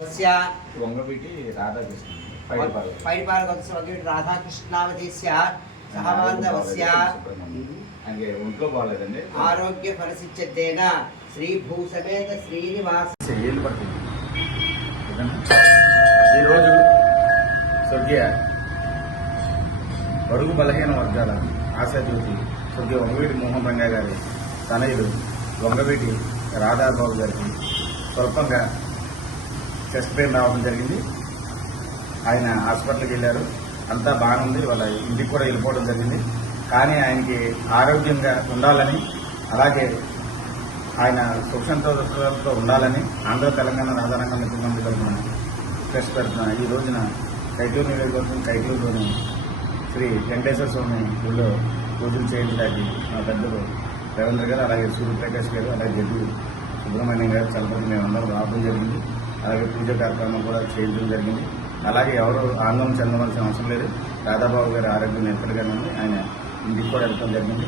వంగవీటి రాధాకృష్ణ పైడిపాలకొండ రాధాకృష్ణావధీస్య సహబాంధవస్య ఒంట్లో బాగాలేదండి. ఆరోగ్య ఫలసిచ్చేన శ్రీ భూసమేత శ్రీనివాస ఏళ్ళు పడుతుంది. ఈరోజు స్వర్గీయ బడుగు బలహీన వర్గాల ఆశాజ్యోతి స్వర్గీయ వంగవీటి మోహన్ రంగా గారి తనయుడు వంగవీటి రాధాబాబు గారికి స్వల్పంగా చెస్ట్ పెయిన్ రావడం జరిగింది. ఆయన హాస్పిటల్కి వెళ్ళారు, అంతా బాగానే ఉంది. వాళ్ళ ఇంటికి కూడా వెళ్ళిపోవడం జరిగింది. కానీ ఆయనకి ఆరోగ్యంగా ఉండాలని, అలాగే ఆయన సుఖసంతోషాలతో ఉండాలని ఆంధ్ర తెలంగాణ రాధారంగం ముఖ్యమంత్రి తరఫున ప్రెస్ పెడుతున్న ఈ రోజున కైకలూరు నియోజకవర్గం కైకలూరులోని శ్రీ వెంకటేశ్వర స్వామి గుళ్ళో పూజలు చేయించడానికి మా పెద్దలు రవీంద్ర గారు, అలాగే సూర్యప్రకాష్ గారు, అలాగే జడ్జి సుబ్రహ్మణ్యం గారు చలపతి మేమందరం రావడం జరిగింది. అలాగే పూజ కార్యక్రమం కూడా చేయించడం జరిగింది. అలాగే ఎవరు ఆందోళన చెందవలసిన అవసరం లేదు. రాధాబాబు గారి ఆరోగ్యం ఎప్పటికైనా ఉంది. ఆయన ఇంటికి కూడా వెళ్ళడం జరిగింది.